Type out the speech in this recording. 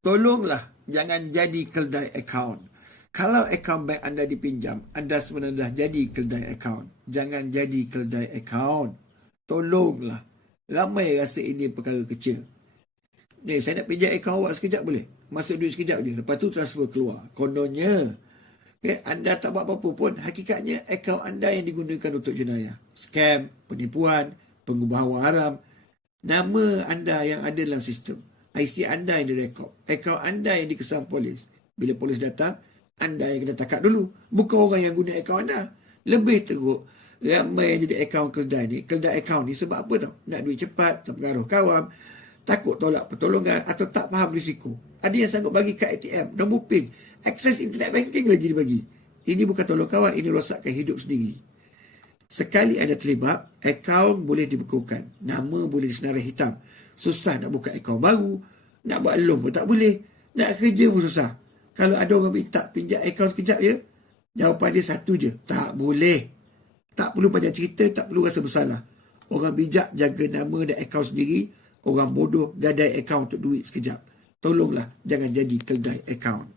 Tolonglah jangan jadi keldai akaun. Kalau akaun bank anda dipinjam, anda sebenarnya dah jadi keldai akaun. Jangan jadi keldai akaun. Tolonglah. Ramai rasa ini perkara kecil. Ni, saya nak pinjam akaun awak sekejap boleh? Masuk duit sekejap je. Lepas tu transfer keluar. Kononnya, anda tak buat apa-apa pun. Hakikatnya, akaun anda yang digunakan untuk jenayah. Scam, penipuan, pengubahan wang haram. Nama anda yang ada dalam sistem. IC anda yang direkod. Akaun anda yang dikesan polis. Bila polis datang, anda yang kena tangkap dulu. Bukan orang yang guna akaun anda. Lebih teruk, ramai yang jadi akaun keldai ni. Keldai akaun ni sebab apa tau? Nak duit cepat, terpengaruh kawan, takut tolak pertolongan atau tak faham risiko. Ada yang sanggup bagi kad ATM, nombor PIN, akses internet banking lagi dibagi. Ini bukan tolong kawan, ini rosakkan hidup sendiri. Sekali anda terlibat, akaun boleh dibekukan. Nama boleh disenarai hitam. Susah nak buka akaun baru. Nak buat loan pun tak boleh. Nak kerja pun susah. Kalau ada orang minta pinjam akaun sekejap je, jawapan dia satu je. Tak boleh. Tak perlu panjang cerita, tak perlu rasa bersalah. Orang bijak jaga nama dan akaun sendiri. Orang bodoh gadai akaun untuk duit sekejap. Tolonglah jangan jadi keldai akaun.